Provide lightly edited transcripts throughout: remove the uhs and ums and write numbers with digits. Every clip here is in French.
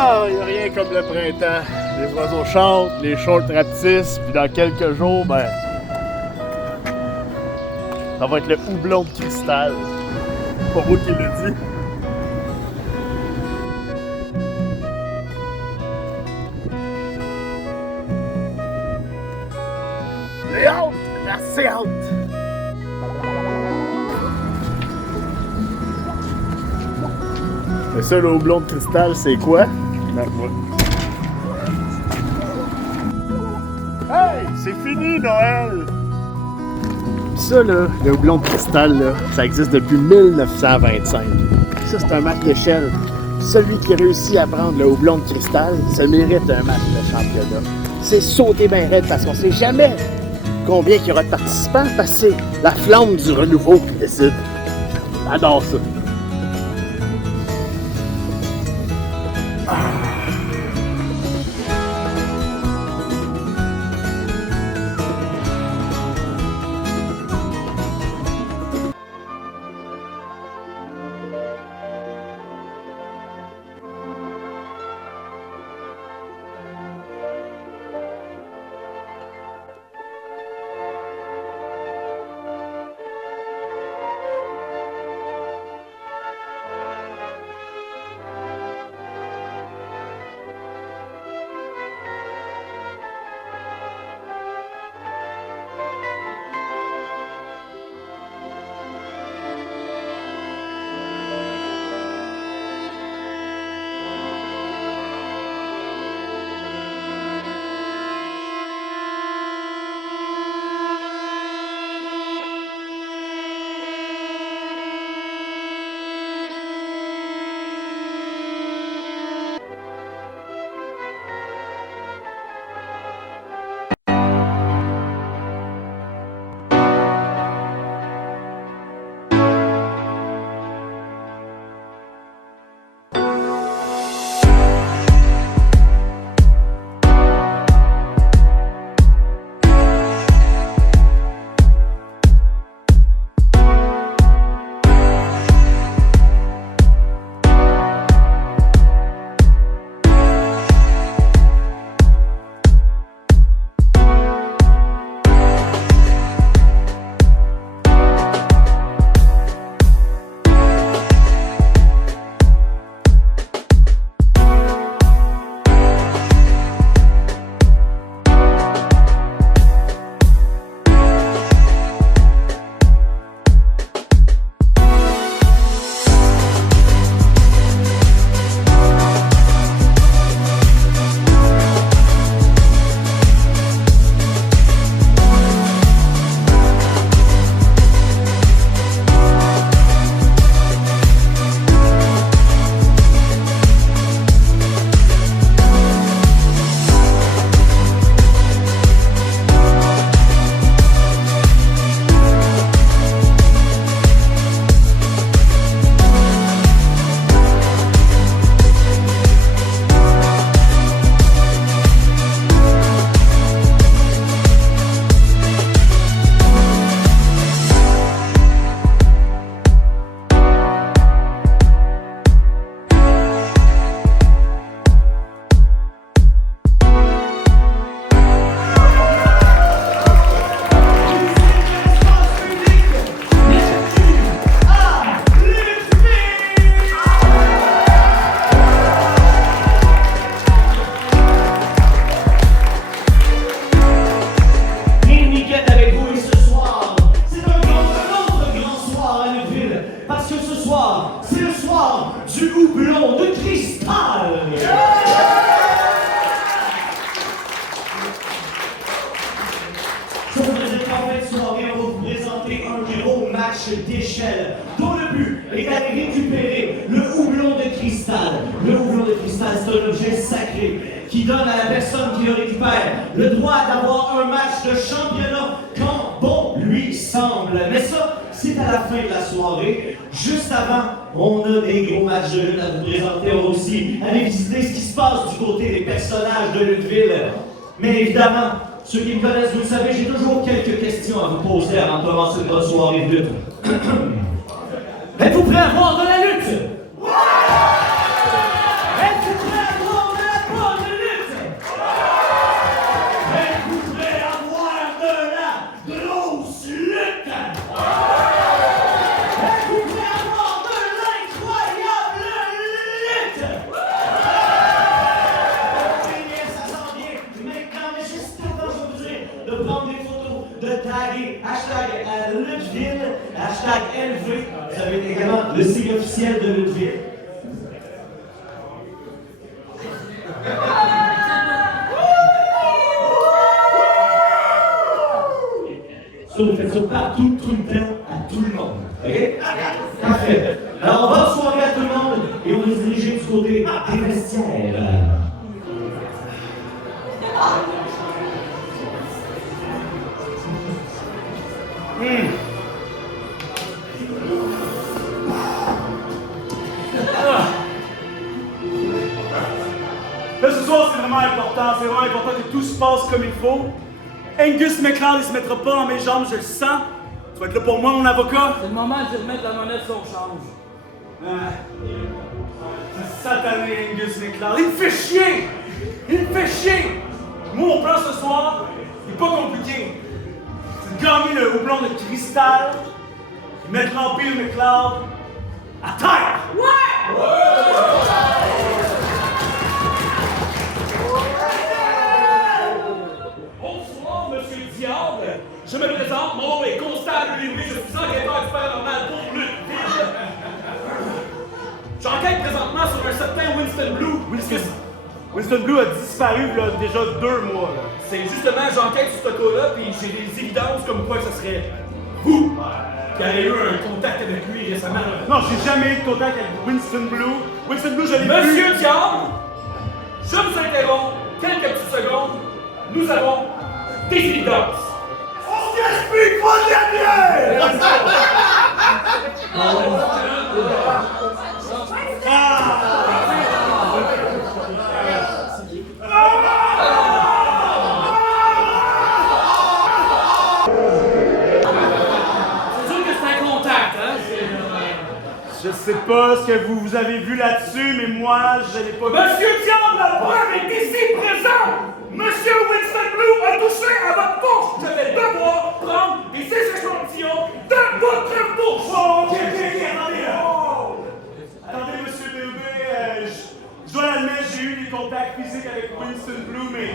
Ah, il n'y a rien comme le printemps. Les oiseaux chantent, les shorts rapetissent, puis dans quelques jours, ben, ça va être le houblon de cristal. Pas moi qui le dit. J'ai hâte! J'ai assez hâte! Mais ça, le houblon de cristal, c'est quoi? Hey! C'est fini, Noël! Ça, là, le houblon de cristal, là, ça existe depuis 1925. Ça, c'est un match d'échelle. Celui qui réussit à prendre le houblon de cristal, ça mérite un match de championnat. C'est sauter bien raide parce qu'on sait jamais combien il y aura de participants, parce que c'est la flamme du renouveau qui décide. J'adore ça. d'échelle, dont le but est d'aller récupérer le houblon de cristal. Le houblon de cristal, c'est un objet sacré qui donne à la personne qui le récupère le droit d'avoir un match de championnat quand bon lui semble. Mais ça, c'est à la fin de la soirée. Juste avant, on a des gros matchs de lutte à vous présenter. On va aussi aller visiter ce qui se passe du côté des personnages de Lutteville. Mais évidemment, ceux qui me connaissent, vous le savez, j'ai toujours quelques questions à vous poser avant de commencer notre soirée de lutte. Êtes-vous prêts à voir de la lutte? Êtes-vous prêts à voir de taguer hashtag Lutteville, hashtag LV. Vous avez également le signe officiel de Lutteville. Ça, vous faites ça partout, tout le temps, à tout le monde. OK? Parfait. Alors, bonne soirée à tout le monde et on va se diriger du côté des vestiaires. Là, ce soir, c'est vraiment important. C'est vraiment important que tout se passe comme il faut. Angus McLeod, il se mettra pas dans mes jambes, je le sens. Tu vas être là pour moi, mon avocat. C'est le moment de remettre la monnaie sur change. C'est satané, Angus McLeod. Il me fait chier! Il me fait chier! Moi, mon plan ce soir, il est pas compliqué. C'est de gagner le houblon de cristal et mettre l'Empire McLeod à terre! Bonsoir, Monsieur Diable. Je me présente, mon nom est Constable Lévy, je suis enquêteur paranormal pour Lutteville. J'enquête présentement sur un certain Winston Blue. Winston Blue a disparu il y a déjà 2 mois. Là. C'est justement, j'enquête sur ce cas-là, puis j'ai des évidences comme quoi que ce serait vous qui avez eu un contact avec lui récemment. Non, j'ai jamais eu de contact avec Winston Blue. Winston Blue, je l'ai vu. Monsieur Diable, je vous interromps quelques petites secondes. Nous avons des évidences. On t'explique pas de la bière! C'est sûr que c'est un contact, hein? Je sais pas ce que vous avez vu là-dessus, mais moi, je l'ai pas vu. Monsieur Diable, la preuve est ici présent! Monsieur Winston Blue a touché à votre bouche! Je vais devoir prendre des échantillons de votre bouche! Oh, ok, attendez, attendez, monsieur Bébé, je dois l'admettre, j'ai eu des contacts physiques avec Winston Blue, mais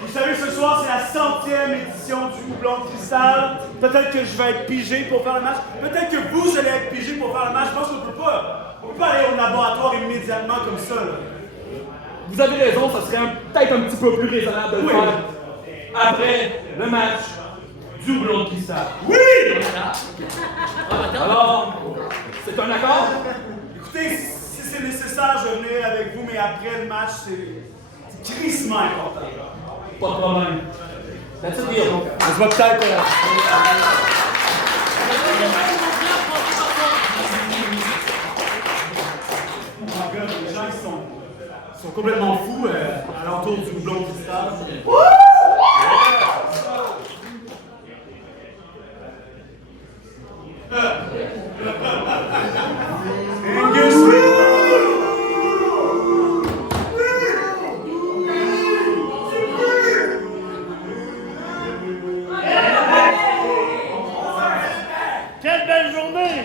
vous savez, ce soir, c'est la 100e édition du houblon de cristal. Peut-être que je vais être pigé pour faire le match. Peut-être que vous allez être pigé pour faire le match. Je pense qu'on peut pas aller au laboratoire immédiatement comme ça, là. Vous avez raison, ça serait peut-être un petit peu plus raisonnable de le Oui. faire après le match du houblon de cristal. Oui! Alors, c'est un accord? Écoutez, si c'est nécessaire, je vais venir avec vous, mais après le match, c'est crissement important. Pas de problème. That's a deal. On se voit peut-être. Les gens ils sont complètement fous à l'entour du houblon de cristal. Quelle belle journée!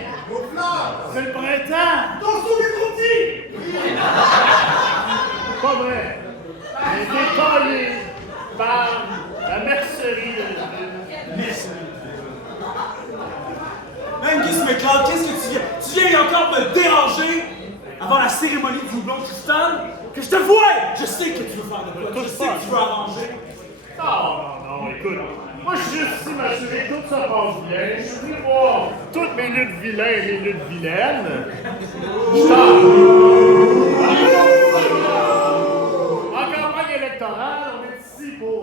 C'est le printemps! Pas vrai! Elle est détaillée par la mercerie de Angus McLeod, qu'est-ce que tu viens? Tu viens encore me déranger avant la cérémonie du houblon de cristal? Que je te vois! Je sais que tu veux faire de quoi. Je sais que tu veux arranger. Non, écoute. Moi, je suis juste ici m'assurer que tout ça passe bien. Je suis venu voir toutes mes luttes vilains et mes luttes vilaines. En campagne électorale, on est ici pour...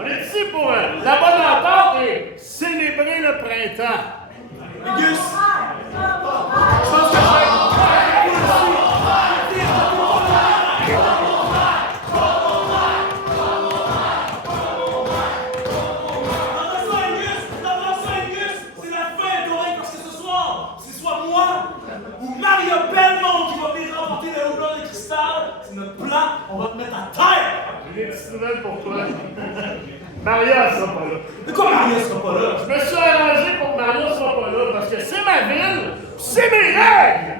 On est ici pour la bonne entente et célébrer le printemps. Angus! Je pense que je vais être... C'est la fin, Dorian, parce que ce soir, c'est soit moi ou Maria Belmont qui va venir remporter le houblon de cristal. C'est notre plan, on va te mettre à terre! J'ai des petites nouvelles pour toi. Maria sera pas là. De quoi Maria sera pas là? Je me suis arrangé pour que Maria soit pas là parce que c'est ma ville, c'est mes règles!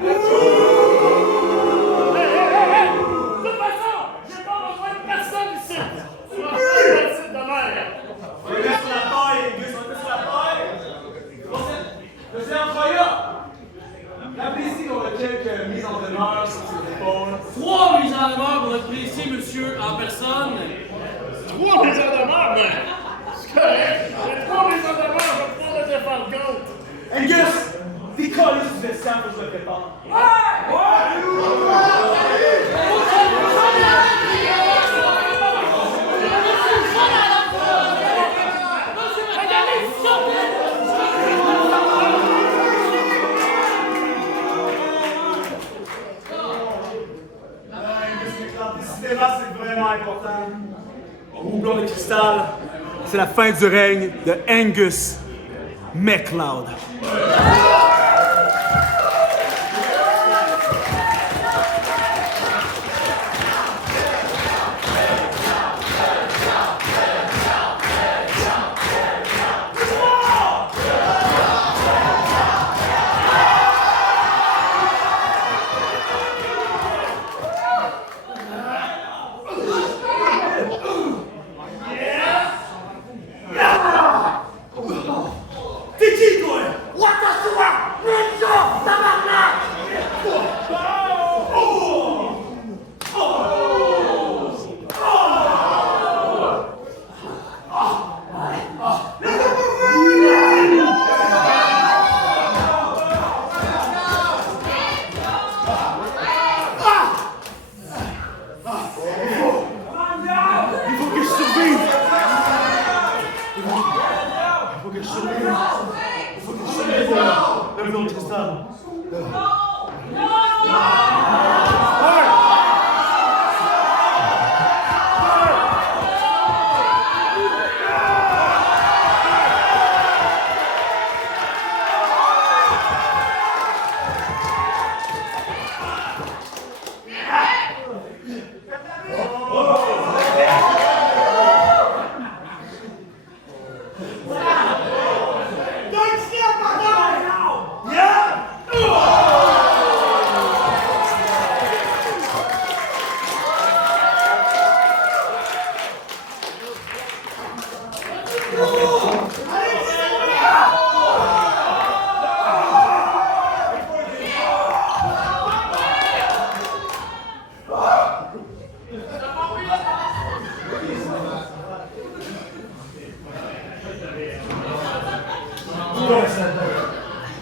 Hey! De toute façon, j'ai pas besoin de personne ici! Tu vas faire C'est correct. Les trois les en avant, je vais pouvoir le défendre contre. Angus, décolle du vestiaire pour que je le prépare. Décidément, c'est vraiment important. Houblon de cristal, c'est la fin du règne de Angus MacLeod.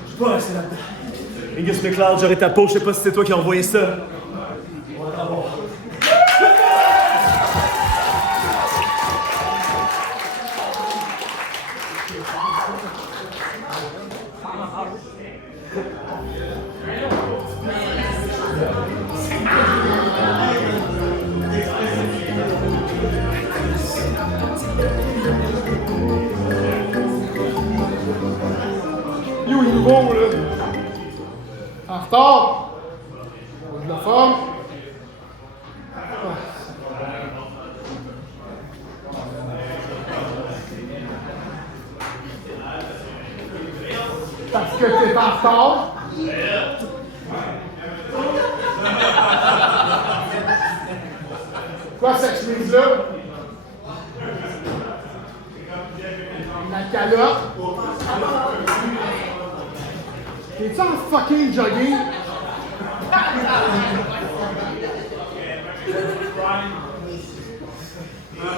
Je dois rester là-dedans. Angus MacLeod, j'aurais ta peau, je sais pas si c'est toi qui as envoyé ça. Yo, il est nouveau, là. En retard. De la forme. Parce que t'es en retard. Quoi cette chemise-là? La calotte. T'es-tu en fucking jogging?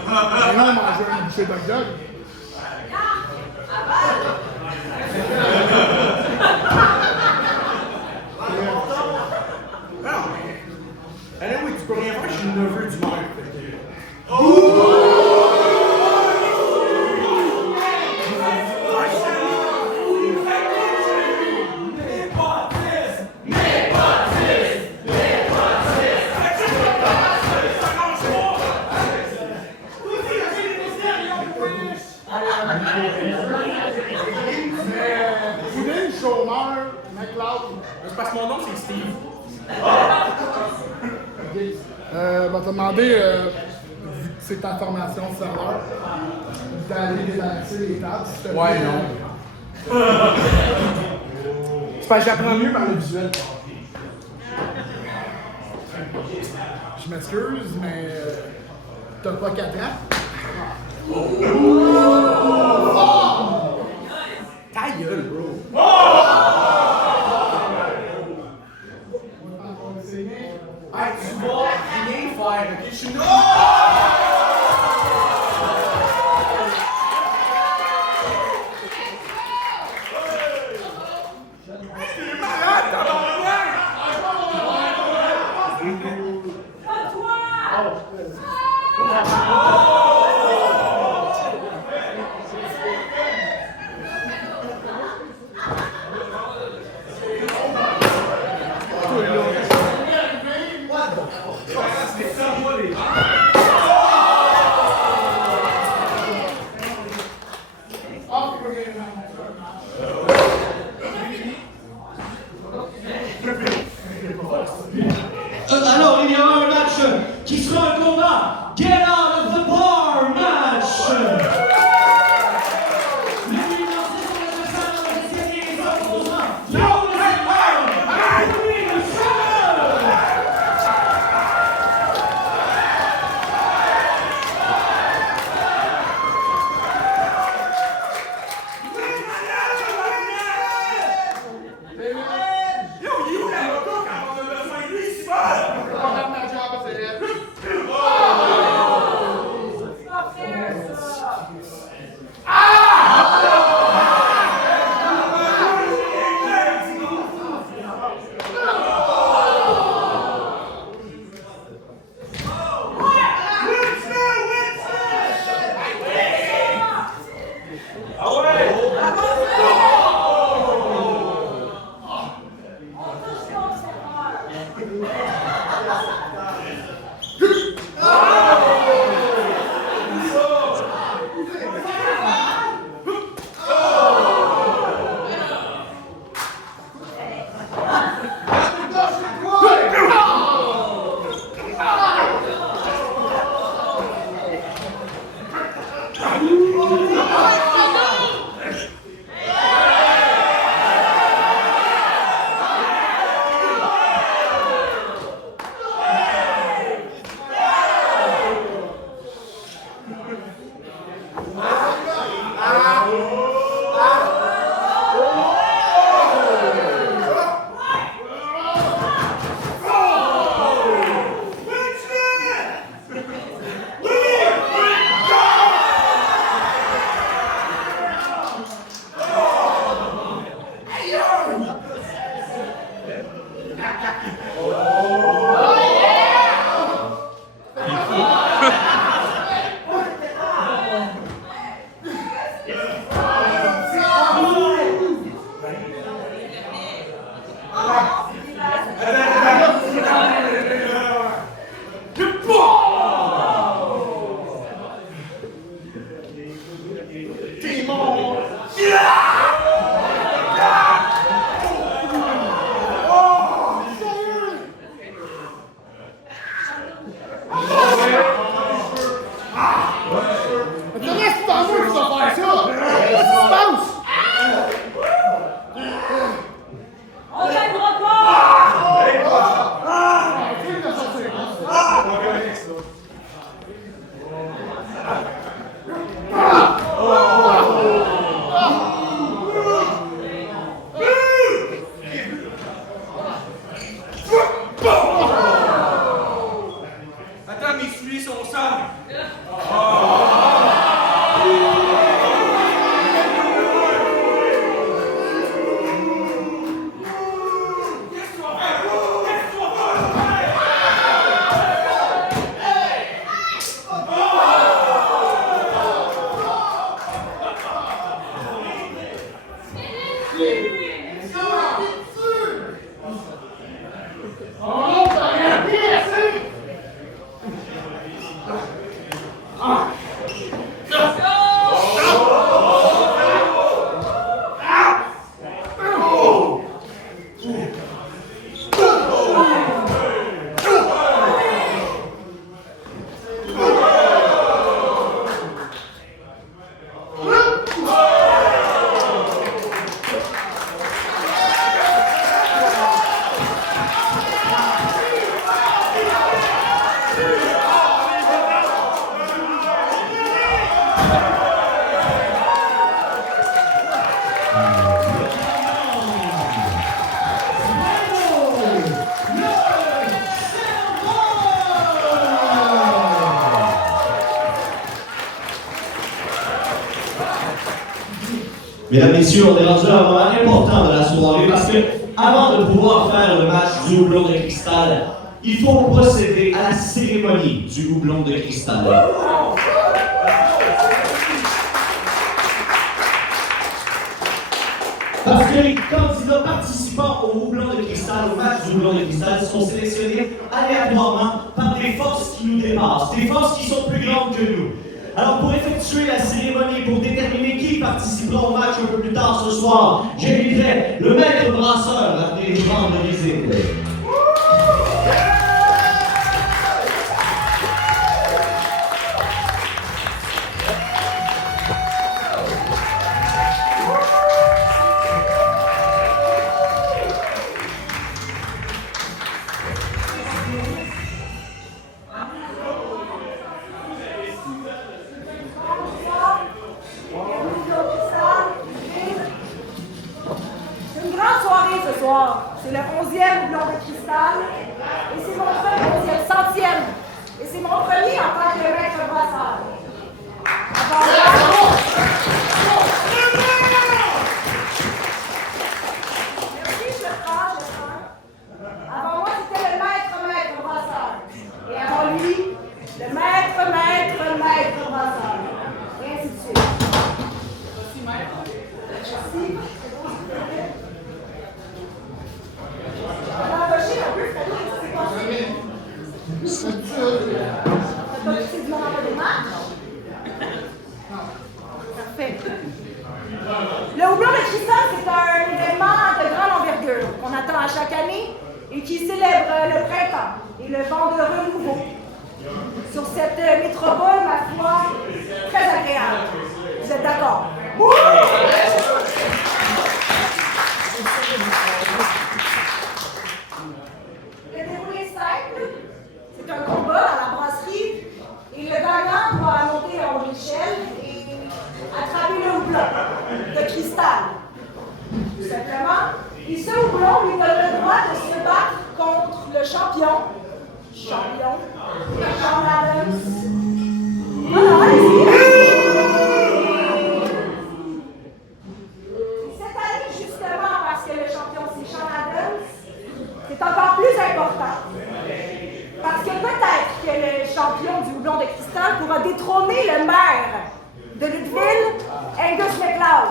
Mais non, manger un boucher de hot dog. Oui, tu peux rien faire, je suis le neveu du maire. Boudin, chômeur, MacLeod. C'est parce que mon nom, c'est Steve. Va te demander, vu que c'est ta formation de serveur, d'aller délasser les tables. Si t'as Ouais, vu, non. C'est parce que j'apprends mieux par le visuel. Je m'excuse, mais t'as pas 4 ans. Ta gueule, bro. Hey, tu vas rien faire, ok? Je suis Mesdames, Messieurs, on est rendu à un moment important de la soirée parce que, avant de pouvoir faire le match du houblon de cristal, il faut procéder à la cérémonie du houblon de cristal. Parce que les candidats participants au houblon de cristal, au match du houblon de cristal, sont sélectionnés aléatoirement par des forces qui nous dépassent, des forces qui sont plus grandes que nous. Alors, pour effectuer la cérémonie, pour déterminer qui participera au match un peu plus tard ce soir, j'inviterai le maître brasseur à venir nous rendre visite. C'est le 11e houblon de cristal et c'est mon premier, 100e. Et c'est mon premier en tant que maître brasseur. Merci, je prends. Avant moi, c'était le maître brasseur. Et avant lui, le maître brasseur. Et ainsi de suite. Merci, maître. Merci. Parfait. Le houblon de cristal, c'est un événement de grande envergure qu'on attend à chaque année et qui célèbre le printemps et le vent de renouveau. Sur cette métropole, ma foi, très agréable. Vous êtes d'accord? Le déroulé est simple. C'est un combat à la brasserie et le gagnant doit monter en échelle et attraper le houblon de cristal. Tout simplement. Et ce houblon lui donne le droit de se battre contre le champion. Sean Adams. Voilà, allez-y. Cette année, justement, parce que le champion c'est Sean Adams, c'est encore plus important. Parce que peut-être que le champion du houblon de cristal pourra détrôner le maire de Lutteville, Angus MacLeod.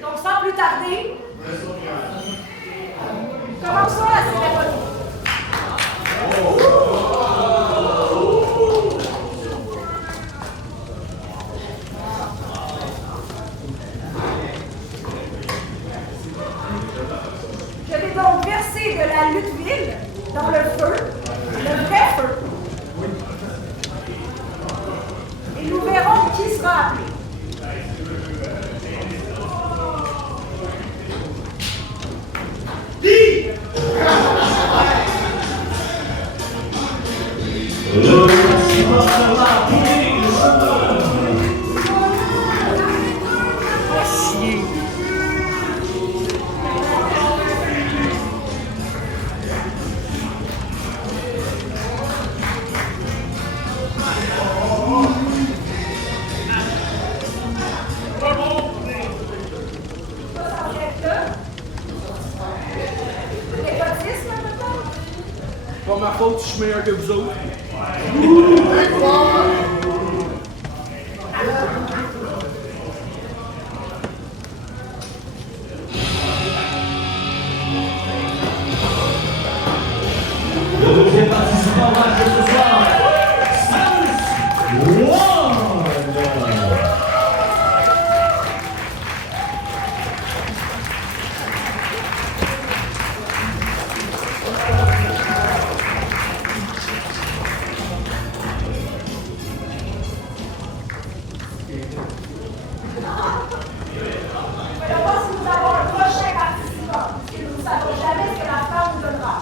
Donc sans plus tarder, commençons la cérémonie. Je vais donc verser de la Lutteville dans le feu, le vrai feu. Et nous verrons qui sera appelé. Pas ma faute si je suis meilleur que vous autres. Le deuxième participant au match de ce soir, Samus Ward. Voyons voir si nous avons un prochain participant, puisque nous ne savons jamais ce que la femme nous donnera.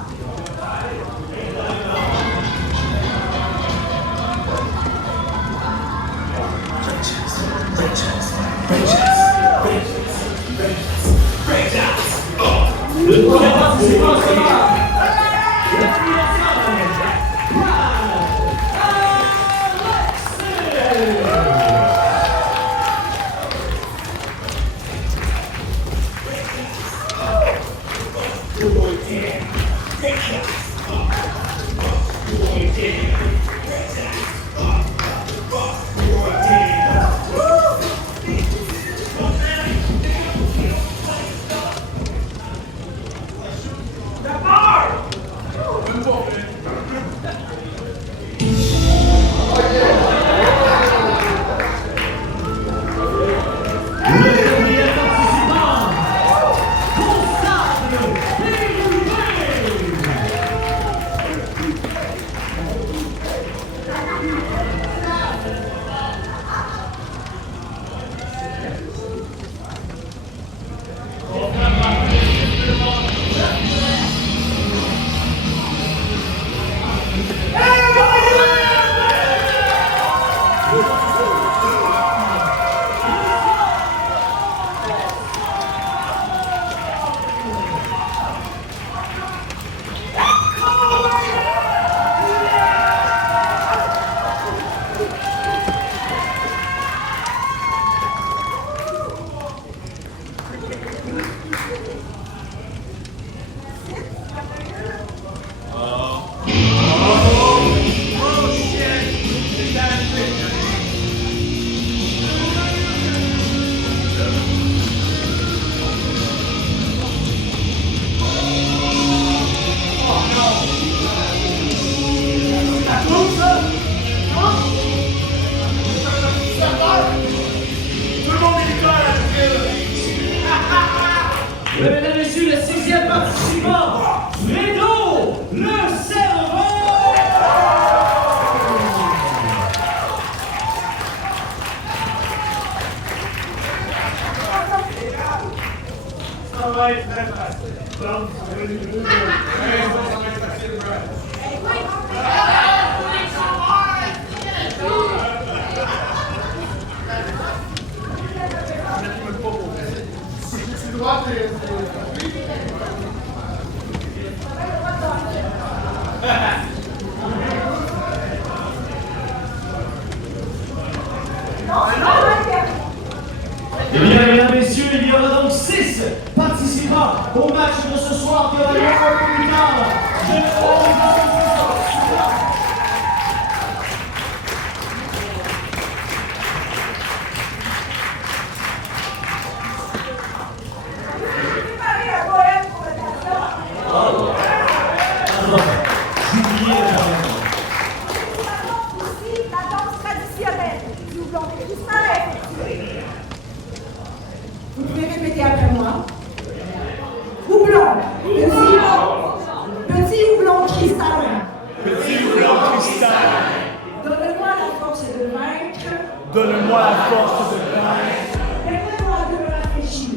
Donne-moi la force de vaincre. Donne-moi la force de vaincre. Permets-moi de me rafraîchir.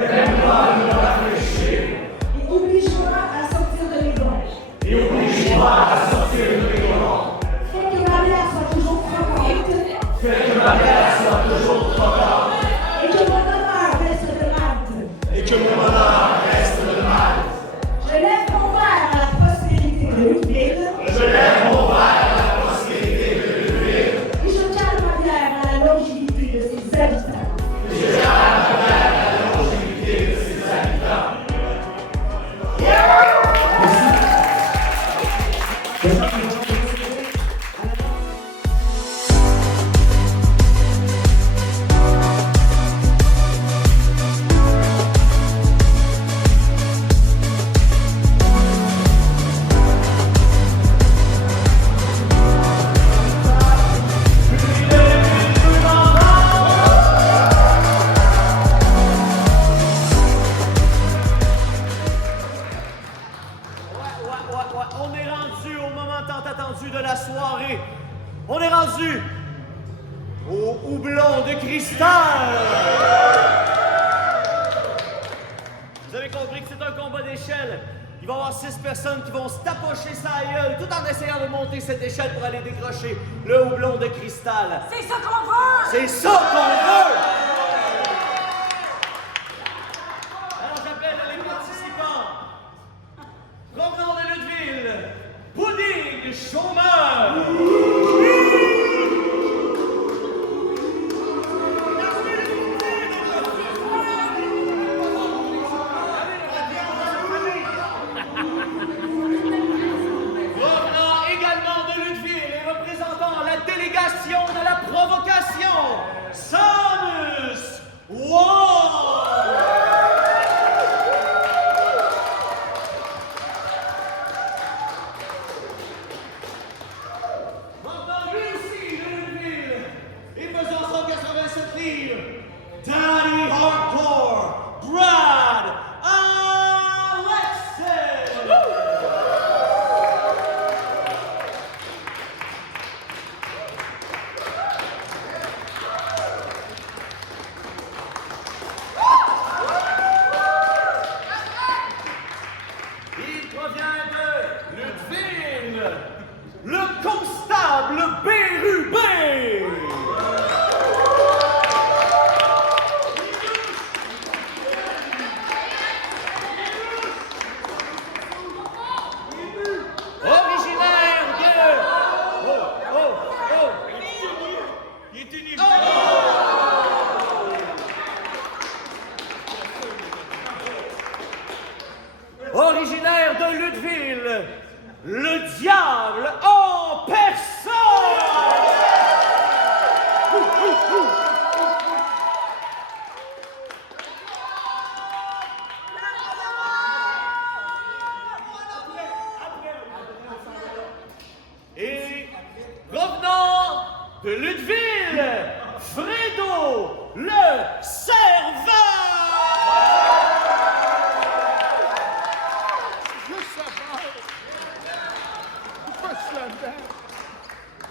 Aide-moi à me rafraîchir. Et oblige-moi à sortir de l'églon. Et oblige-moi à sortir de l'églon. Fais que ma bière soit toujours croquante. Fais que ma bière soit toujours croquante. Et que mon honneur reste de malte. Et que mon honneur reste de mal. Je lève mon verre à la prospérité de Ludwig. Je lève mon verre à la prospérité de Ludwig. Et je calme ma bière à la longévité de ses habitants. Je calme ma bière à la longévité de ses habitants. On est rendu au moment tant attendu de la soirée. On est rendu au houblon de cristal. Vous avez compris que c'est un combat d'échelle. Il va y avoir 6 personnes qui vont se tapocher sa gueule tout en essayant de monter cette échelle pour aller décrocher le houblon de cristal. C'est ça qu'on veut! C'est ça qu'on veut! Alors j'appelle les participants. Provenant de Lutteville, Pudding Chômeur. Provenant également de Lutteville et représentant la délégation de la provocation, Samus Wall. Maintenant, lui aussi de Lutteville et faisant 187 livres, Daddy Hardcore, Brad Alexis. Il provient de Lutteville, le constable Bérubé. Originaire de... Il est inhibe. Originaire de Lutteville, le diable en personne! Et revenant de Lutteville, Fredo le serveur!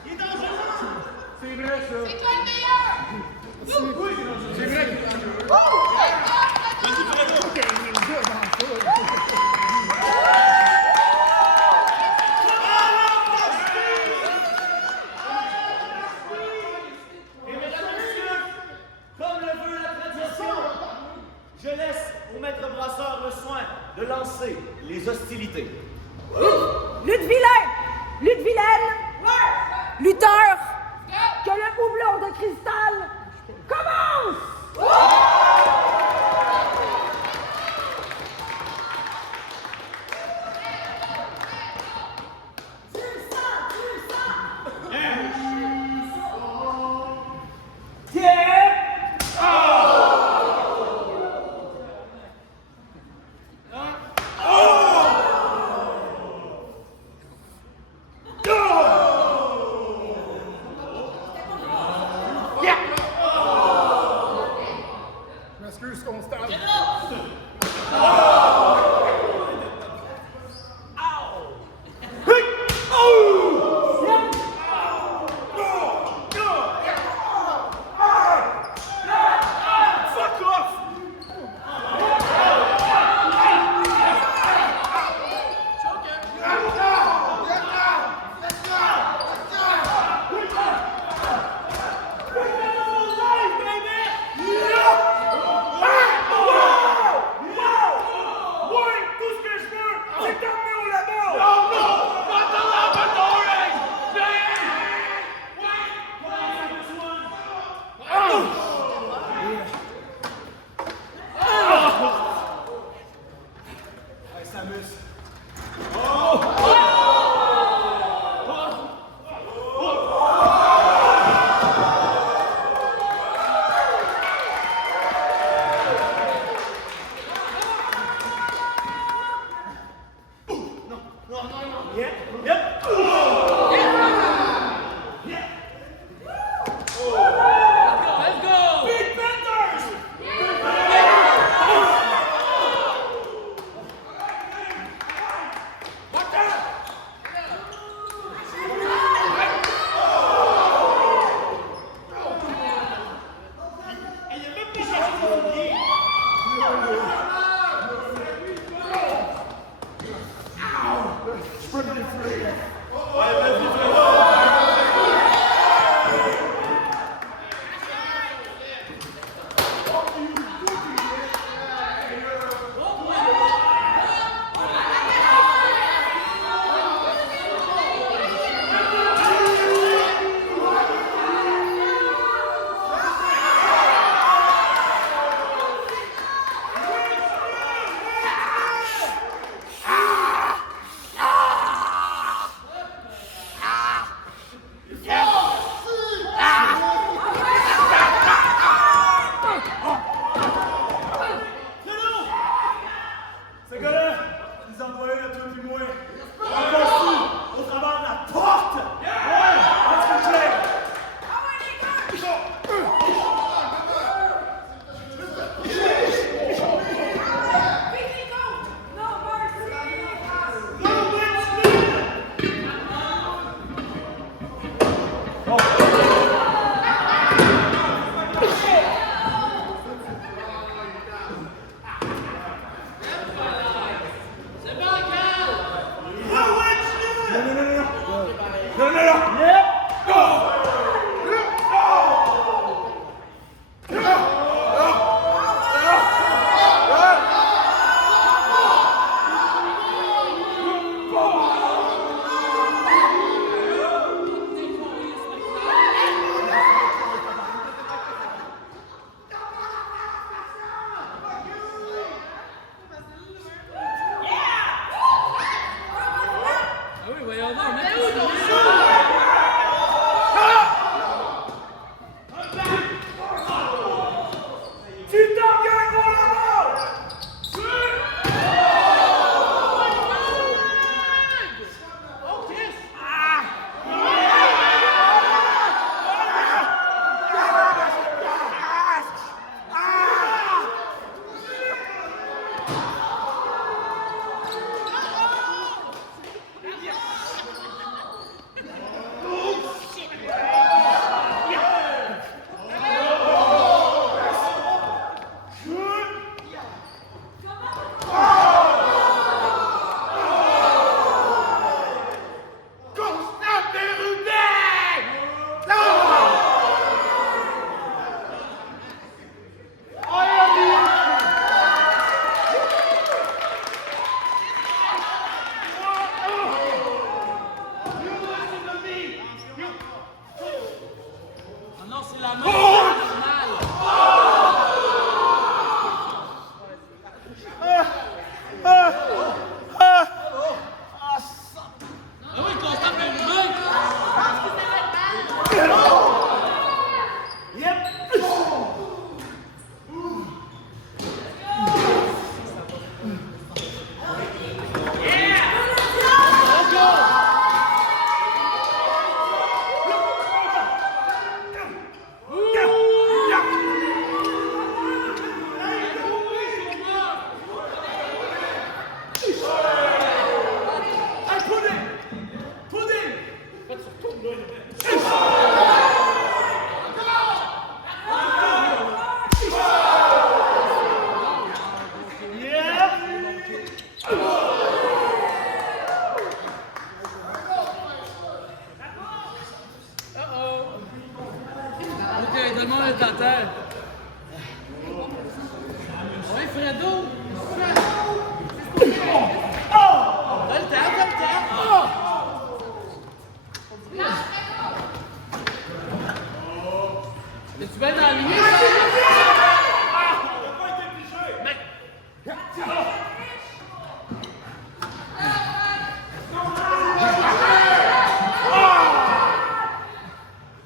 Il est dangereux! C'est vrai, ça. C'est toi le meilleur! C'est vrai. Et mesdames et messieurs, comme le veut la tradition, je laisse au maître brasseur le soin de lancer les hostilités. Ludvilaine! Lutteur! Que le houblon de cristal commence!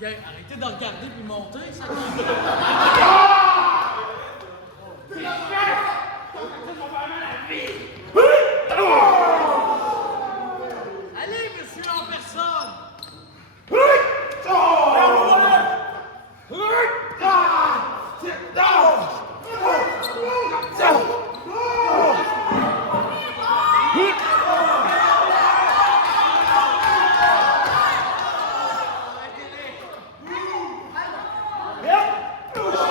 Arrêtez de regarder puis monter, ça. Allez, monsieur en personne! Yep.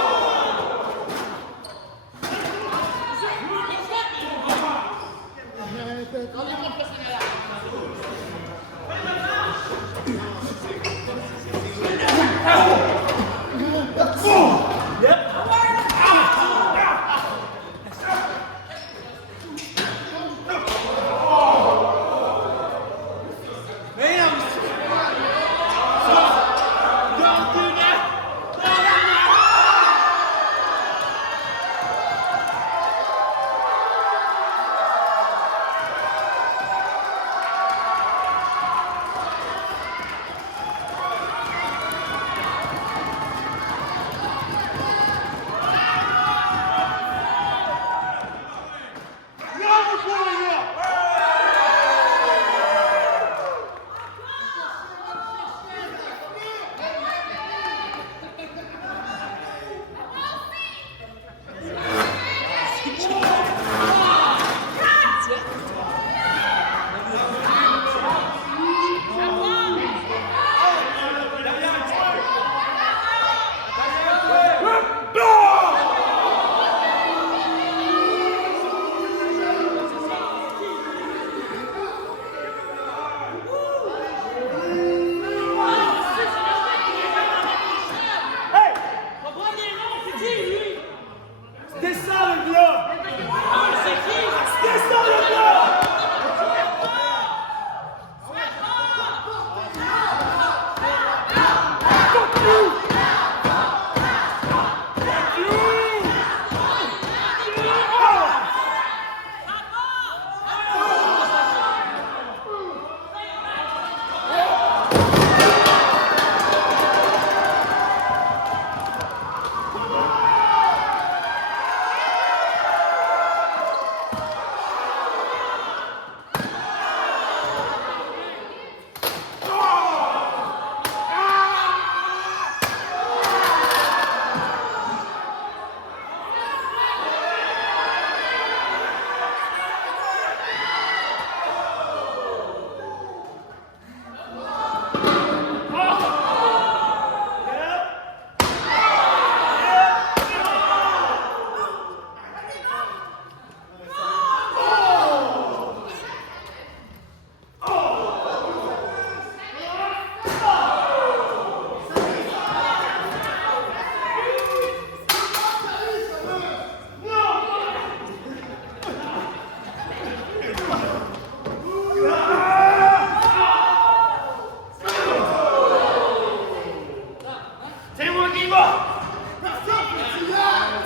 C'est moi qui va!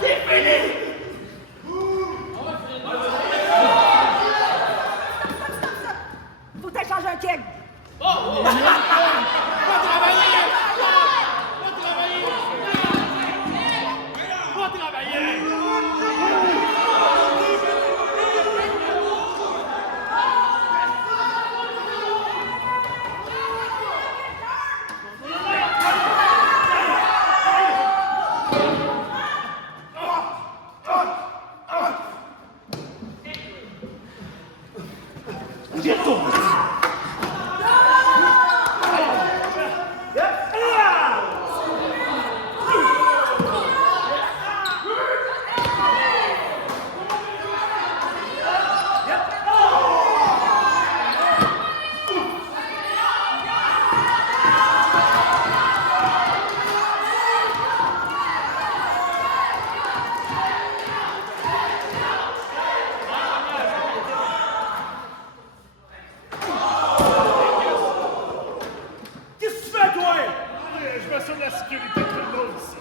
C'est fini! Faut échanger un keg. Qu'est-ce que tu fais, toi? Je m'assure de la sécurité de tout le monde ici.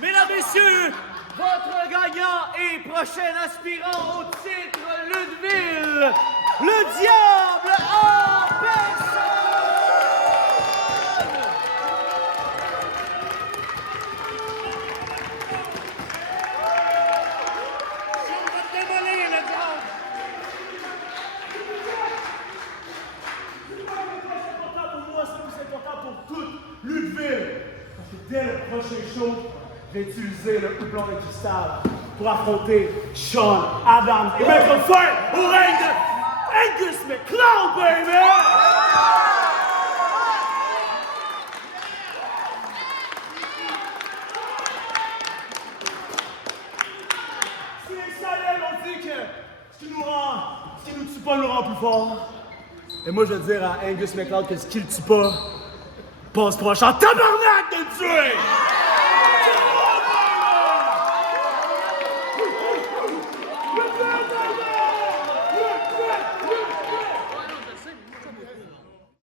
Mesdames, Messieurs, votre gagnant et prochain aspirant au titre Lutteville, le Diable en personne! Pour moi, c'est plus important pour toute Lutteville. Parce que dès le prochain show, je vais utiliser le houblon de cristal pour affronter Sean Adams et mettre fin au règne de Angus McCloud, baby! Si les Israéliens ont dit que ce qui nous tue pas nous rend plus fort, et moi je vais dire à Angus McCloud que ce qui le tue pas passe proche en tabarnak de le tuer!